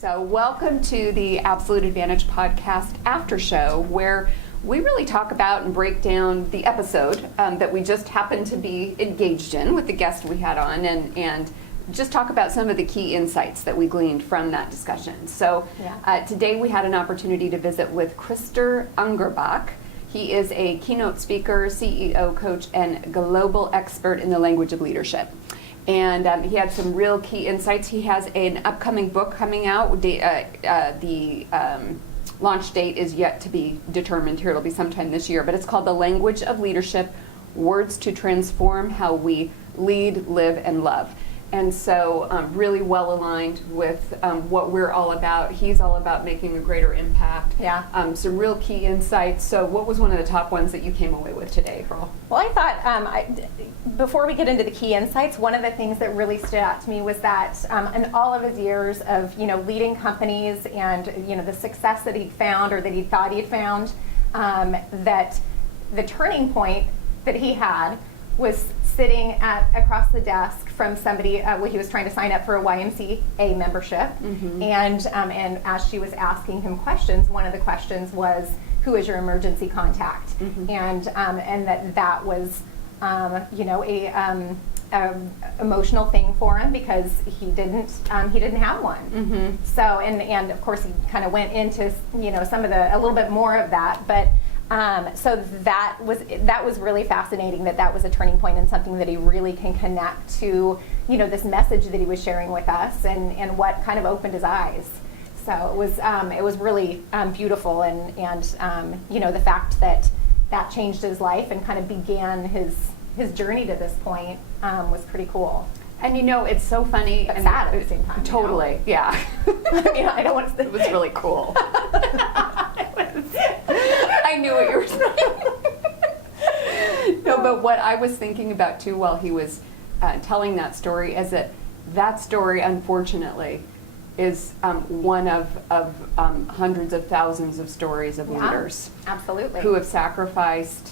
So welcome to the Absolute Advantage podcast after show, where we really talk about and break down the episode that we just happened to be engaged in with the guest we had on, and just talk about some of the key insights that we gleaned from that discussion. So today we had an opportunity to visit with Krister Ungerböck. He is a keynote speaker, CEO, coach, and global expert in the language of leadership. And he had some real key insights. He has an upcoming book coming out. The launch date is yet to be determined here. It'll be sometime this year. But it's called The Language of Leadership, Words to Transform How We Lead, Live, and Love. And so really well aligned with what we're all about. He's all about making a greater impact. Yeah. Some real key insights. So what was one of the top ones that you came away with today, Pearl? Well, I thought, before we get into the key insights, one of the things that really stood out to me was that in all of his years of, leading companies and, the success that he'd found or that he thought he'd found, that the turning point that he had was sitting across the desk from somebody when he was trying to sign up for a YMCA membership, and as she was asking him questions, one of the questions was, "Who is your emergency contact?" And that was a emotional thing for him because he didn't have one. So and of course he kind of went into some of a little bit more of that, but. So that was really fascinating. That was a turning point and something that he really can connect to, this message that he was sharing with us, and what kind of opened his eyes. So it was really beautiful, and the fact that changed his life and kind of began his journey to this point was pretty cool. And it's so funny, but sad at the same time. Totally, yeah. I don't want to. It was really cool. I knew what you were saying. No, but what I was thinking about too while he was telling that story is that story, unfortunately, is one of hundreds of thousands of stories of leaders, absolutely, who have sacrificed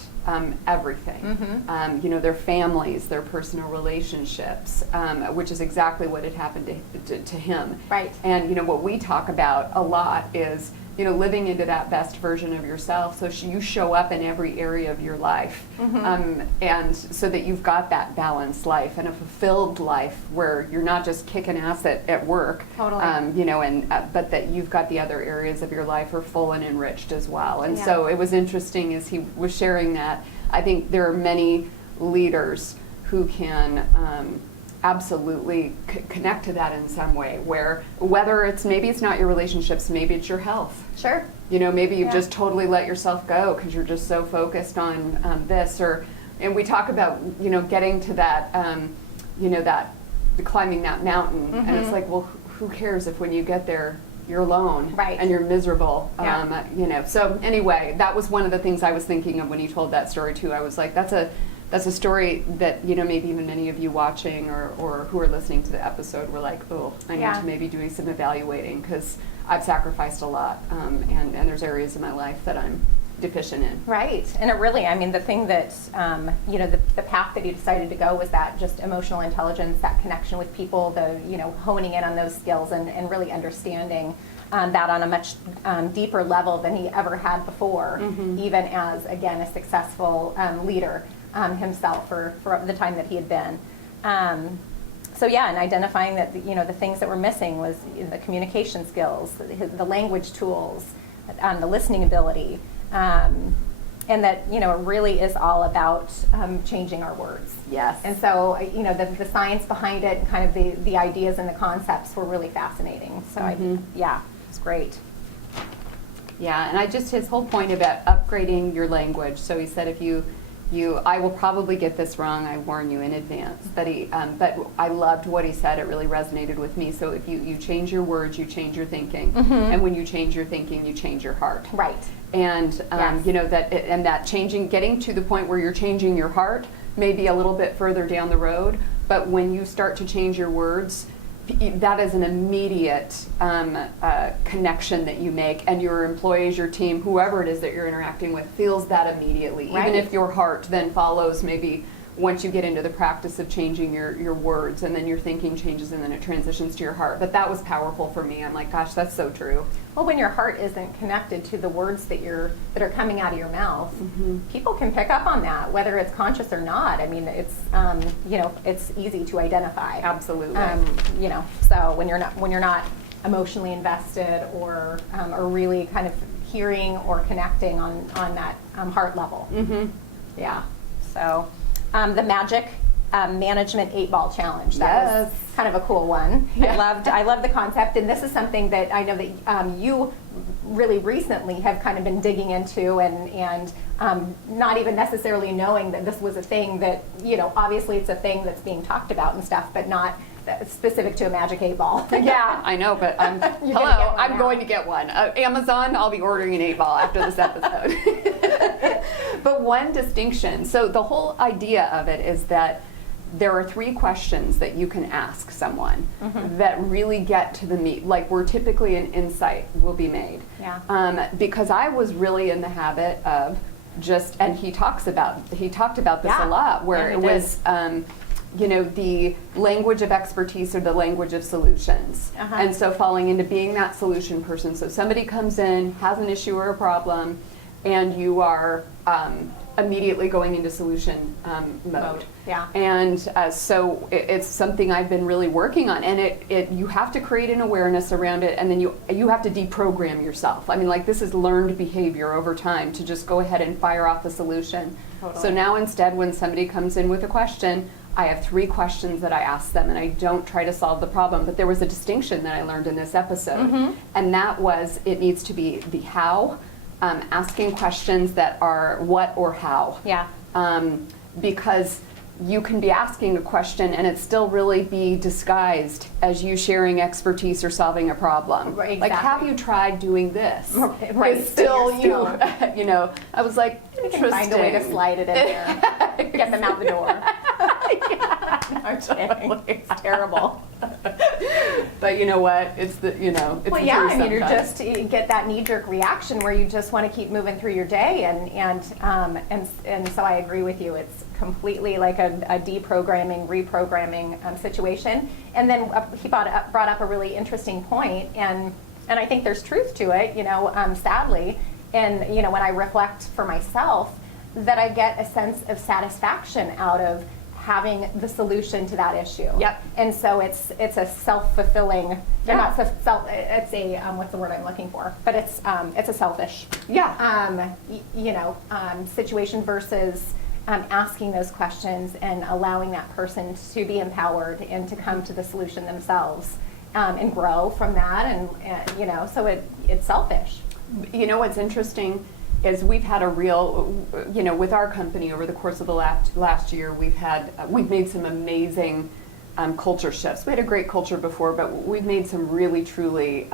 everything. Their families, their personal relationships, which is exactly what had happened to him. Right. And what we talk about a lot is living into that best version of yourself, so you show up in every area of your life, and so that you've got that balanced life and a fulfilled life where you're not just kicking ass at work, totally. But that you've got the other areas of your life are full and enriched as well. And so it was interesting as he was sharing that. I think there are many leaders who can absolutely connect to that in some way, where whether maybe it's not your relationships, maybe it's your health. Sure. Maybe you've just totally let yourself go because you're just so focused on this, and we talk about getting to that that climbing that mountain, and it's like, well, who cares if when you get there you're alone, right, and you're miserable. So anyway, that was one of the things I was thinking of when you told that story too. I was like, that's a story that maybe even many of you watching or who are listening to the episode were like, oh, I need to maybe do some evaluating because I've sacrificed a lot, and there's areas in my life that I'm deficient in. Right, and it really, the thing that the path that you decided to go was that just emotional intelligence, that connection with people, the honing in on those skills and really understanding that on a much deeper level than he ever had before, even as again a successful leader. Himself for the time that he had been. And identifying that the things that were missing was the communication skills, the language tools, the listening ability, and that it really is all about changing our words. Yes. And so the science behind it, and kind of the ideas and the concepts were really fascinating. So it's great. Yeah, and his whole point about upgrading your language. So he said, I will probably get this wrong, I warn you in advance. But I loved what he said, it really resonated with me. So if you change your words, you change your thinking. And when you change your thinking, you change your heart. Right. And that changing, getting to the point where you're changing your heart may be a little bit further down the road, but when you start to change your words, that is an immediate connection that you make, and your employees, your team, whoever it is that you're interacting with feels that immediately, right. Even if your heart then follows maybe once you get into the practice of changing your words, and then your thinking changes, and then it transitions to your heart. But that was powerful for me. I'm like, gosh, that's so true. Well, when your heart isn't connected to the words that are coming out of your mouth, people can pick up on that, whether it's conscious or not. I mean, it's it's easy to identify. Absolutely. So when you're not emotionally invested or really kind of hearing or connecting on that heart level. Yeah. So the magic management 8-ball challenge. That was kind of a cool one. Yeah. I loved the concept, and this is something that I know that you really recently have kind of been digging into, and not even necessarily knowing that this was a thing that, obviously it's a thing that's being talked about and stuff, but not specific to a magic 8-ball. Yeah, I know, but I'm going to get one. Amazon, I'll be ordering an 8-ball after this episode. But one distinction, so the whole idea of it is that there are 3 questions that you can ask someone that really get to the meat, like where typically an insight will be made. Yeah. Because I was really in the habit of and he talked about this a lot, where it was, the language of expertise or the language of solutions. And so falling into being that solution person. So somebody comes in, has an issue or a problem, and you are immediately going into solution mode. Yeah. And so it's something I've been really working on, and you have to create an awareness around it, and then you have to deprogram yourself. I mean, like, this is learned behavior over time to just go ahead and fire off a solution. Totally. So now instead, when somebody comes in with a question, I have 3 questions that I ask them, and I don't try to solve the problem. But there was a distinction that I learned in this episode, and that was it needs to be the how, asking questions that are what or how. Yeah. Because you can be asking a question and it still really be disguised as you sharing expertise or solving a problem. Right, exactly. Like, have you tried doing this? Right. It's still you. I was like, interesting. You can find a way to slide it in there. Get them out the door. Yeah. I'm kidding. It's terrible. But you know what? It's the it's Well, the yeah, truth I mean, sometimes. you get that knee-jerk reaction where you just want to keep moving through your day, and so I agree with you. It's completely like a deprogramming, reprogramming situation. And then he brought up a really interesting point, and I think there's truth to it. Sadly, and when I reflect for myself, that I get a sense of satisfaction out of having the solution to that issue. Yep. And so it's a self-fulfilling. Yeah. Not it's a what's the word I'm looking for? But it's a selfish. Yeah. Situation versus asking those questions and allowing that person to be empowered and to come to the solution themselves and grow from that. And so it's selfish. What's interesting is we've had a real, with our company over the course of the last year, we've made some amazing culture shifts. We had a great culture before, but we've made some really, truly,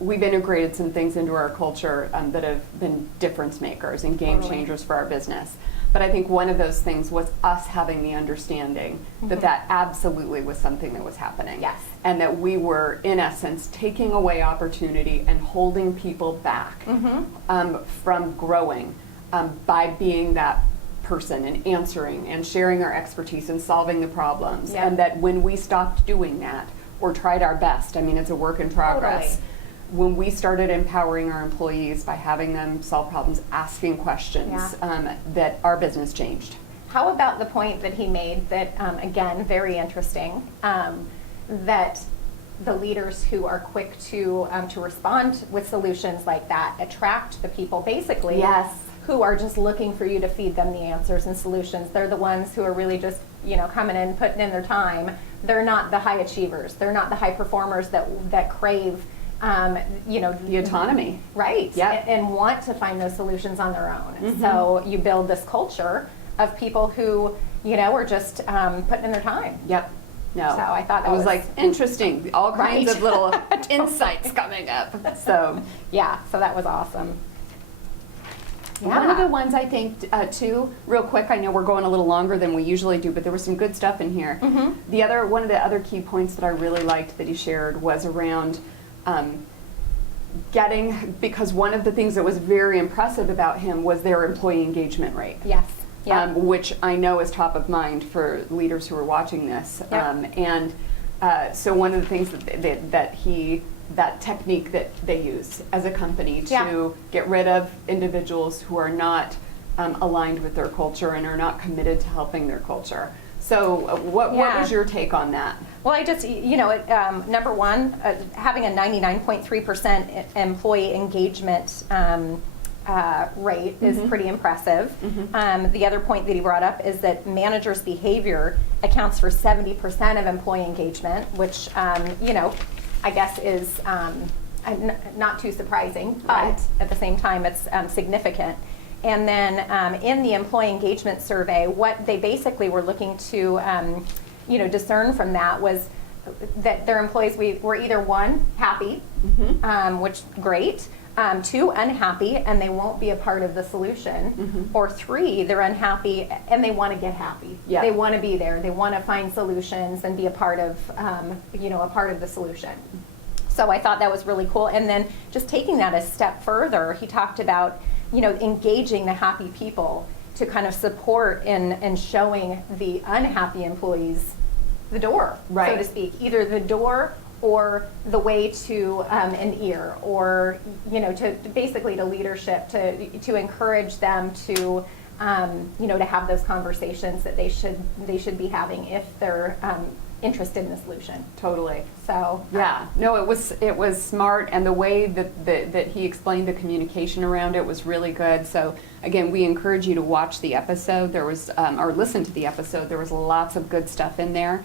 we've integrated some things into our culture that have been difference makers and game changers for our business. But I think one of those things was us having the understanding that absolutely was something that was happening. Yes. And that we were, in essence, taking away opportunity and holding people back from growing by being that person and answering and sharing our expertise and solving the problems. Yeah. And that when we stopped doing that or tried our best, I mean, it's a work in progress. Totally. When we started empowering our employees by having them solve problems, asking questions, that our business changed. How about the point that he made that, again, very interesting, that the leaders who are quick to respond with solutions like that attract the people, basically, who are just looking for you to feed them the answers and solutions. They're the ones who are really just, coming in, putting in their time. They're not the high achievers. They're not the high performers that crave the autonomy, right? Yep. And want to find those solutions on their own. So you build this culture of people who are just putting in their time. Yep. No. So I thought that was like interesting. All kinds of little insights coming up. So yeah, so that was awesome. One of the ones I think too, real quick, I know we're going a little longer than we usually do, but there was some good stuff in here. One of the other key points that I really liked that he shared was around because one of the things that was very impressive about him was their employee engagement rate. Yes. Yeah. which I know is top of mind for leaders who are watching this. Yeah. So one of the things that technique that they use as a company to Yeah. get rid of individuals who are not aligned with their culture and are not committed to helping their culture. So what was your take on that? Well, I just, number one, having a 99.3% employee engagement rate is pretty impressive. The other point that he brought up is that managers' behavior accounts for 70% of employee engagement, which, I guess is not too surprising, but at the same time, it's significant. And then in the employee engagement survey, what they basically were looking to, discern from that was that their employees were either one, happy, which great, two, unhappy, and they won't be a part of the solution, or three, they're unhappy and they want to get happy. Yeah. They want to be there. They want to find solutions and be a part of, a part of the solution. So I thought that was really cool. And then just taking that a step further, he talked about, engaging the happy people to kind of support in showing the unhappy employees the door, so to speak, either the door or the way to an ear, or to basically to leadership to encourage them to to have those conversations that they should be having if they're interested in the solution. Totally. So no, it was smart, and the way that he explained the communication around it was really good. So again, we encourage you to watch the episode. There was or listen to the episode. There was lots of good stuff in there.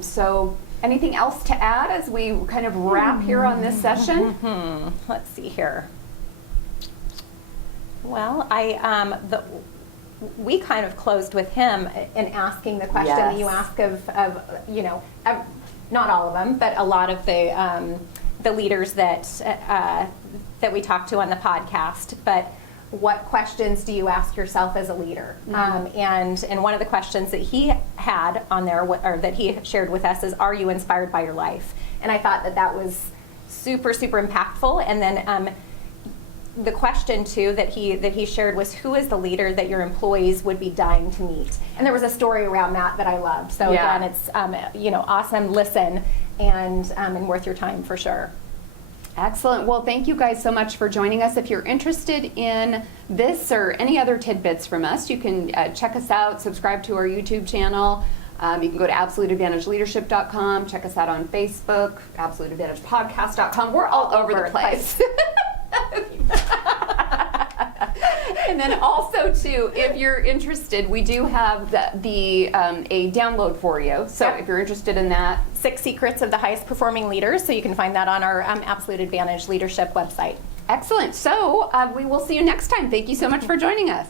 So anything else to add as we kind of wrap here on this session? Let's see here. Well, we kind of closed with him in asking the question that you ask of not all of them, but a lot of the leaders that we talked to on the podcast. But what questions do you ask yourself as a leader? And one of the questions that he had on there, or that he shared with us, is, are you inspired by your life? And I thought that was super, super impactful. And then the question too that he shared was, who is the leader that your employees would be dying to meet? And there was a story around that I loved. So again, it's awesome listen and worth your time for sure. Excellent. Well, thank you guys so much for joining us. If you're interested in this or any other tidbits from us, you can check us out, subscribe to our YouTube channel. You can go to absoluteadvantageleadership.com, check us out on Facebook, absoluteadvantagepodcast.com. We're all over the place. And then also too, if you're interested, we do have a download for you. So if you're interested in that, 6 Secrets of the Highest Performing Leaders. So you can find that on our Absolute Advantage Leadership website. Excellent. So we will see you next time. Thank you so much for joining us.